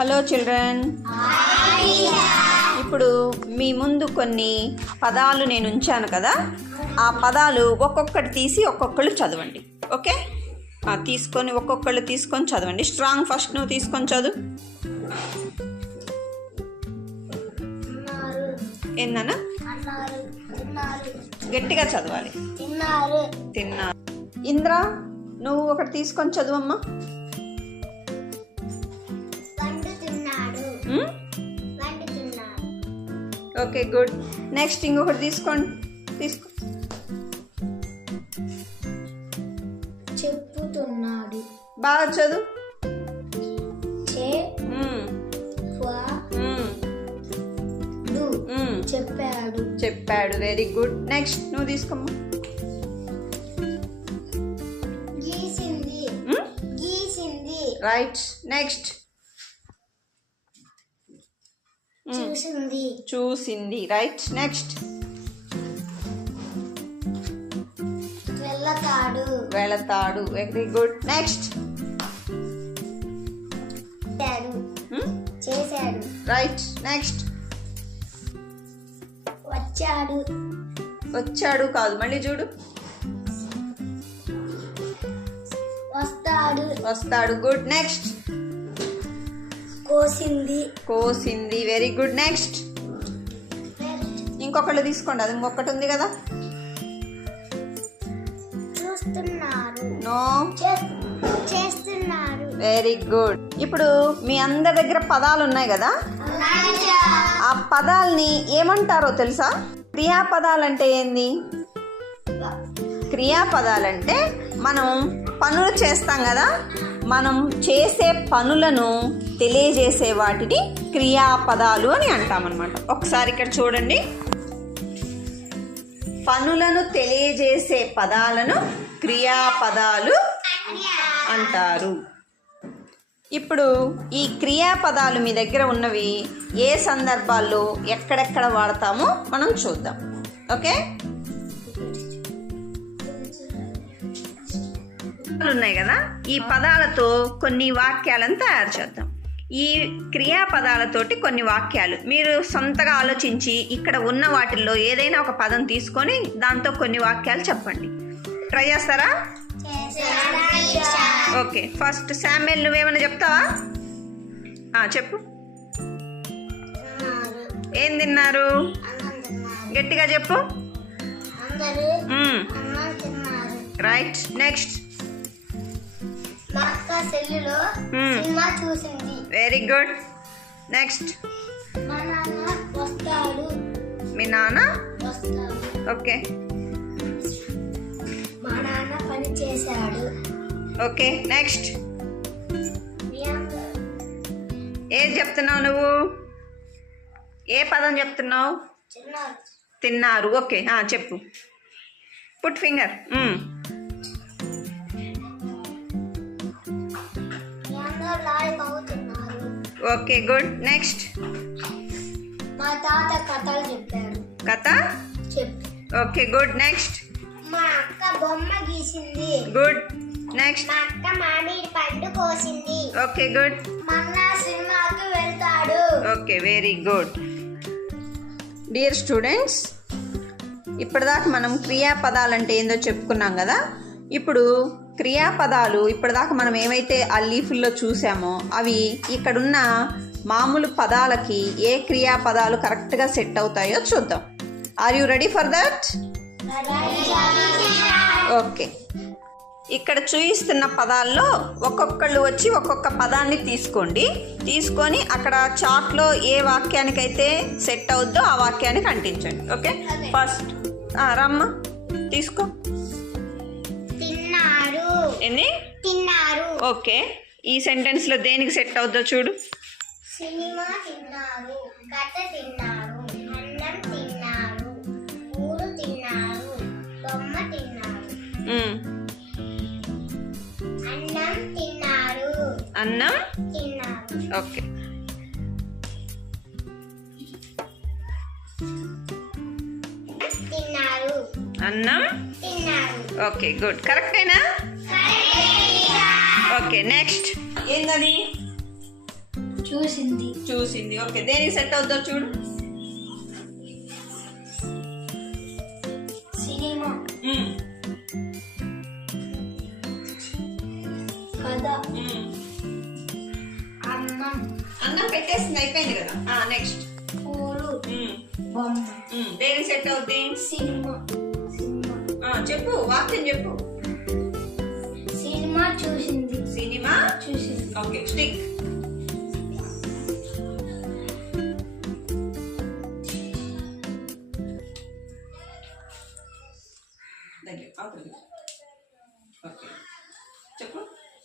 Hello children ఇప్పుడు మీ ముందు కొన్ని పదాలు నేను ఉంచాను కదా? ఆ పదాలు ఒక్కొక్కటి తీసి ఒక్కొక్కళ్ళు చదవండి. ఓకే? ఆ, తీసుకొని ఒక్కొక్కళ్ళు తీసుకొని చదవండి. స్ట్రాంగ్ ఫస్ట్ నువ్వు తీసుకొని చదువు. ఏందన్నా? గట్టిగా చదవాలి. తిన్నారు. తిన్నా ఇంద్ర నువ్వు ఒకటి తీసుకొని చదువమ్మా. ఓకే గుడ్ నెక్స్ట్ ఇంకొకటి తీసుకోండి. తీసుకో. చెప్పుతున్నాడు. బాగా చదువు. చెప్పాడు. చెప్పాడు. వెరీ గుడ్ నెక్స్ట్ నువ్వు తీసుకోమ్మా. గీసింది? గీసింది. రైట్ నెక్స్ట్ చూసింది. చూసింది. Right next. వెళ్ళతాడు వెళతాడు వెరీ గుడ్. నెక్స్ట్. చేశాడు. Right next. వచ్చాడు. వచ్చాడు కాదు. మళ్ళీ చూడు. వస్తాడు. వస్తాడు. Good next. కోసింది. కోసింది. వెరీ గుడ్ నెక్స్ట్ ఇంకొకళ్ళు తీసుకోండి. అది ఇంకొకటి ఉంది కదా. చూస్తున్నారు. నో చేస్- చేస్తున్నారు. వెరీ గుడ్ ఇప్పుడు మీ అందరి దగ్గర పదాలు ఉన్నాయి కదా? ఆ పదాల్ని ఏమంటారో తెలుసా? క్రియాపదాలంటే ఏంది? క్రియాపదాలంటే మనం పనులు చేస్తాం కదా? మనం చేసే పనులను తెలియజేసే వాటిని క్రియాపదాలు అని అంటామన్నమాట. ఒకసారి ఇక్కడ చూడండి. పనులను తెలియజేసే పదాలను క్రియాపదాలు అంటారు. ఇప్పుడు ఈ క్రియాపదాలు మీ దగ్గర ఉన్నవి ఏ సందర్భాల్లో ఎక్కడెక్కడ వాడతామో మనం చూద్దాం. ఓకే? ఉన్నాయి కదా. ఈ పదాలతో కొన్ని వాక్యాలను తయారు చేద్దాం. ఈ క్రియాపదాలతోటి కొన్ని వాక్యాలు. మీరు సొంతగా ఆలోచించి ఇక్కడ ఉన్న వాటిల్లో ఏదైనా ఒక పదం తీసుకొని దాంతో కొన్ని వాక్యాలు చెప్పండి. ట్రై చేస్తారా? ఓకే ఫస్ట్ శామ్యుల్ నువ్వేమైనా చెప్తావా? ఆ, చెప్పు. ఏం తిన్నారు? గట్టిగా చెప్పు. రైట్ నెక్స్ట్ అక్క సెల్లులో మ్మ్. సినిమా చూసింది. వెరీ గుడ్ నెక్స్ట్ మా నాన్న వస్తాడు. మీ నాన్న? వస్తాడు. ఓకే మా నాన్న పని చేశాడు. ఓకే నెక్స్ట్ ఏది చెప్తున్నావు నువ్వు? ఏ పదం చెప్తున్నావు? తిన్నారు. ఓకే ఆ, చెప్పు. పుట్ ఫింగర్ లారీ అవుతున్నారు. Okay good. నెక్స్ట్. మా తాత కథలు చెప్పాడు కథ? చెప్పు. Okay good. నెక్స్ట్. మా అక్క బొమ్మ గీసింది. గుడ్. నెక్స్ట్. మా అక్క మామిడి పండు కోసింది. Okay good. మొన్న సినిమాకి వెళ్తాడు. Okay very good. Dear students ఇప్పటిదాకా మనం క్రియాపదాలు అంటే ఏందో చెప్పుకున్నాం కదా. ఇప్పుడు క్రియాపదాలు ఇప్పటిదాకా మనం ఏమైతే ఆ లీఫుల్లో చూసామో అవి ఇక్కడున్న మామూలు పదాలకి ఏ క్రియాపదాలు కరెక్ట్గా సెట్ అవుతాయో చూద్దాం. Are you ready for that okay ఇక్కడ చూపిస్తున్న పదాల్లో ఒక్కొక్కళ్ళు వచ్చి ఒక్కొక్క పదాన్ని తీసుకోండి. తీసుకొని అక్కడ చార్ట్లో ఏ వాక్యానికైతే సెట్ అవుద్దో ఆ వాక్యానికి అంటించండి ఓకే ఫస్ట్ రమ్మ. తీసుకో. ఏంది? తిన్నారు. ఓకే. ఈ సెంటెన్స్లో దేనికి సెట్ అవుద్దో చూడు. సినిమా తిన్నారు గత తిన్నారు అన్నం తిన్నారు ఊరు తిన్నారు బొమ్మ తిన్నారు. అన్నం తిన్నారు. అన్నం? తిన్నారు. ఓకే. అన్నం? తిన్నారు. Okay good. కరెక్టేనా? ఓకే నెక్స్ట్ ఏందది? చూసింది. చూసింది. ఓకే దేనికి సెట్ అవుతుందో చూడు. సినిమా. కథ. అన్నం. అన్నం పెట్టేసింది అయిపోయింది కదా. నెక్స్ట్ పూలు. బొమ్మ. దేనికి సెట్ అవుద్ది? సినిమా. సినిమా. ఆ, చెప్పు వాక్యం చెప్పు. సినిమా చూసింది. సినిమా చూసింది ఓకే స్టిక్. ఓకే. చెప్పు.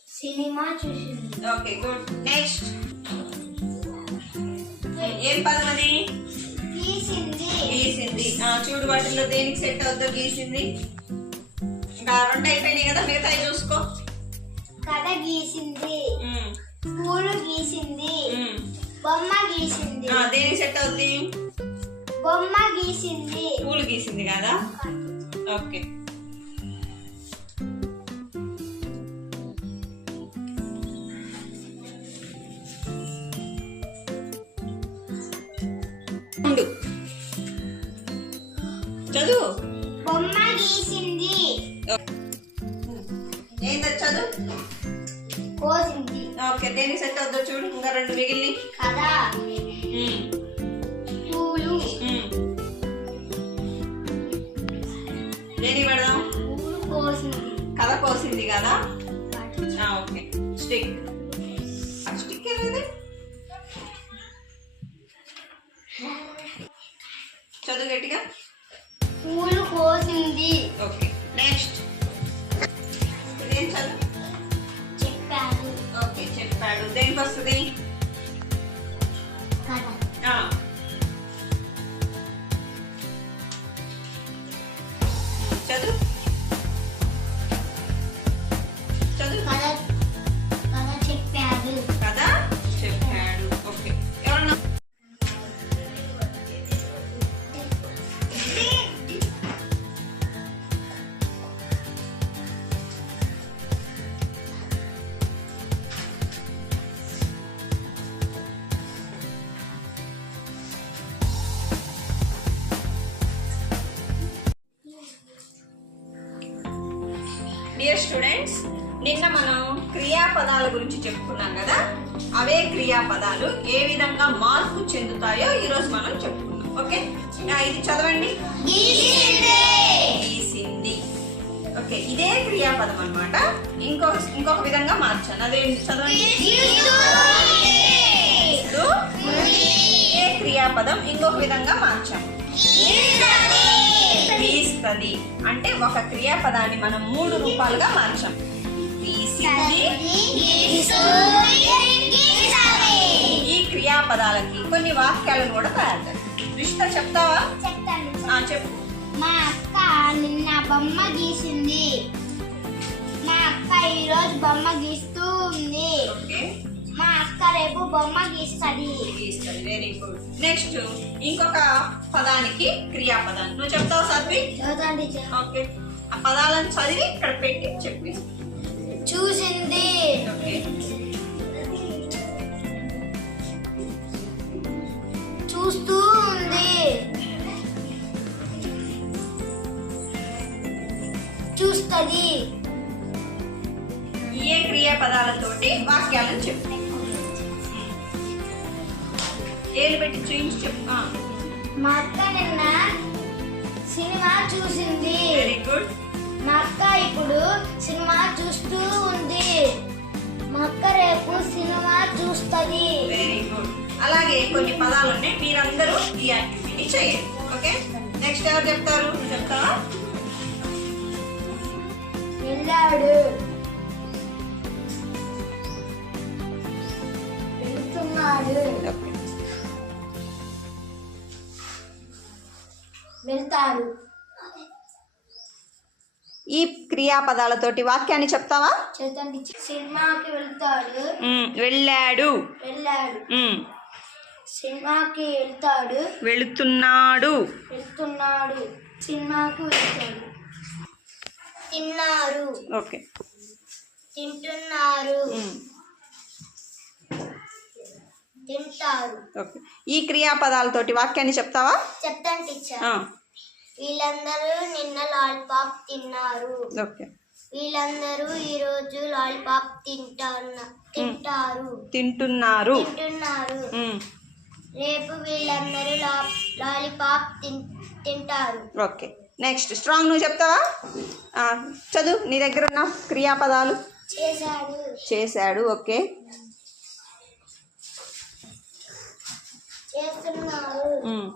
సినిమా చూసింది ఓకే గుడ్. నెక్స్ట్. ఏం పదం అది? తీసింది గీసింది. ఆ, చూడు వాటిలో దేనికి సెట్ అవుతుందో గీసింది. ఇంకా రెండు అయిపోయినాయి కదా మిగతా చూసుకో. కథ గీసింది. పూలు గీసింది. బొమ్మ గీసింది. ఆ, దేనికి సెట్ అవుద్ది? బొమ్మ గీసింది. పూలు గీసింది కదా? ఓకే. చదువు. బొమ్మ గీసింది. ఏందో చదువు? కోసింది ఓకే దేనికి సెట్ అవుతుందో చూడు ఇంకా రెండు మిగిలిని కథ పూలు. దేనికి పెడదాం? పూలు కోసింది కథ కోసింది కదా? ఓకే. స్టిక్. స్టిక్ ఏది? చదువు గట్టిగా. పూలు కోసింది ఓకే. నిన్న మనం క్రియాపదాల గురించి చెప్పుకున్నాం కదా? అవే క్రియాపదాలు ఏ విధంగా మార్పు చెందుతాయో ఈరోజు మనం చెప్పుకున్నాం ఓకే? ఇది చదవండి. గీసింది. ఓకే ఇదే క్రియాపదం అన్నమాట. ఇంకొక ఇంకొక విధంగా మార్చాను. అదే చదవండి. ఇదే క్రియాపదం? ఇంకొక విధంగా మార్చాము గీస్తది. అంటే ఒక క్రియాపదాన్ని మనం మూడు రూపాలుగా మార్చాం. ఈ క్రియాపదాలకి కొన్ని వాక్యాలను కూడా తయారు చేస్తాం చెప్తావా? చెప్తాను చెప్పు. మా అక్క నిన్న బొమ్మ గీసింది. మా అక్క ఈరోజు బొమ్మ గీస్తూ ఉంది. మా అక్క రేపు బొమ్మ గీస్తుంది. గీస్తుంది. వెరీ గుడ్ నెక్స్ట్ ఇంకొక పదానికి క్రియాపదాన్ని నువ్వు చెప్తావా సద్వి చదవండి ఓకే. ఆ పదాలను చదివి ఇక్కడ పెట్టి చెప్పి. చూసింది. చూస్తూ ఉంది. చూస్తుంది. ఏ క్రియాపదాలతోటి వాక్యాలను చెప్పు. ఏలు పెట్టి చూయించి చెప్పు. మా అక్క నిన్న సినిమా చూసింది. Very good. మా అక్క ఇప్పుడు సినిమా చూస్తూ ఉంది. మా అక్క రేపు సినిమా చూస్తుంది. వెరీ గుడ్ అలాగే కొన్ని పదాలు ఉన్నాయి. మీరందరూ ఈ యాక్టివిటీని చేయండి. ఓకే నెక్స్ట్ ఎవరు చెప్తారు? చెప్తావా? వెళ్ళాడు. వెళ్తున్నాడు. వెళ్తాడు. ఈ క్రియాపదాలతోటి వాక్యాన్ని చెప్తావా? సినిమాకి వెళ్తాడు. వెళ్ళాడు. వెళ్ళాడు. సినిమాకి వెళ్తాడు. వెళుతున్నాడు. వెళ్తున్నాడు. సినిమాకి వెళ్తాడు. తిన్నారు. ఓకే. తింటున్నారు. తింటారు. ఓకే. ఈ క్రియాపదాలతోటి వాక్యాన్ని చెప్తావా? చెప్తాను టీచర్. వీళ్ళందరూ నిన్న లాలీపాప్ తిన్నారు. ఓకే. వీళ్ళందరూ ఈరోజు లాలీపాప్ తింటారు తింటారు. తింటున్నారు. తింటున్నారు. రేపు వీళ్ళందరూ లాలీపాప్ తింటారు. ఓకే. నెక్స్ట్. స్ట్రాంగ్ నువ్వు చెప్తావా? చదువు. నీ దగ్గర ఉన్న క్రియాపదాలు. చేశాడు. చేశాడు. ఓకే. చేస్తున్నారు ఉమ్,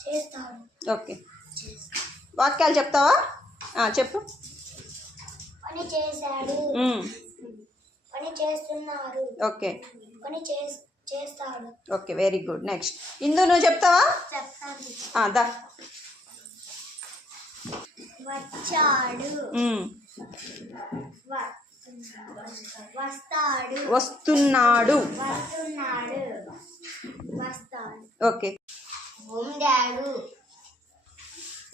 చేస్తాడు ఓకే. వాక్యాలు చెప్తావా? ఆ, చెప్పు. పని చేశాడు. పని చేస్తున్నారు. ఓకే. పని చేస్- చేస్తాడు. Okay very good. Next. Indu నువ్వు చెప్తావా? చెప్తాను. ఆ, దా. వచ్చాడు. వస్తాడు. వస్తున్నాడు. వస్తున్నాడు. వస్తాడు. ఓకే. వండాడు.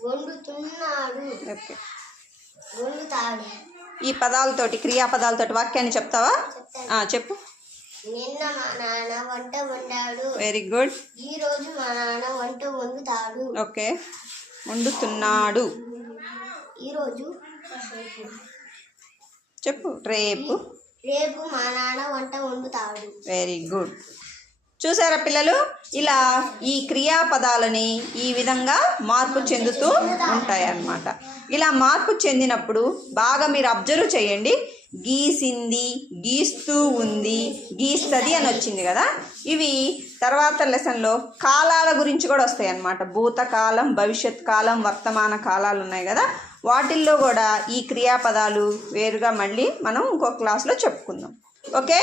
వండుతున్నాడు. ఓకే. వండుతాడు. ఈ పదాలతోటి క్రియాపదాలతోటి వాక్యాన్ని చెప్తావా? చెప్పు. నిన్న మా నాన్న వంట వండాడు. వెరీ గుడ్ ఈ రోజు మా నాన్న వంట వండుతాడు. ఓకే. వండుతున్నాడు. ఈ రోజు చెప్పు. రేపు. రేపు మా నాన్న వంట వండుతాడు. వెరీ గుడ్ చూసారా పిల్లలు? ఇలా ఈ క్రియాపదాలని ఈ విధంగా మార్పు చెందుతూ ఉంటాయన్నమాట. ఇలా మార్పు చెందినప్పుడు బాగా మీరు అబ్జర్వ్ చేయండి. గీసింది గీస్తూ ఉంది గీస్తుంది అని వచ్చింది కదా? ఇవి తర్వాత లెసన్లో కాలాల గురించి కూడా వస్తాయి అన్నమాట భూతకాలం భవిష్యత్ కాలం వర్తమాన కాలాలు ఉన్నాయి కదా? వాటిల్లో కూడా ఈ క్రియాపదాలు వేరుగా మళ్ళీ మనం ఇంకో క్లాస్లో చెప్పుకుందాం. ఓకే?